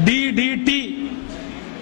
DDT،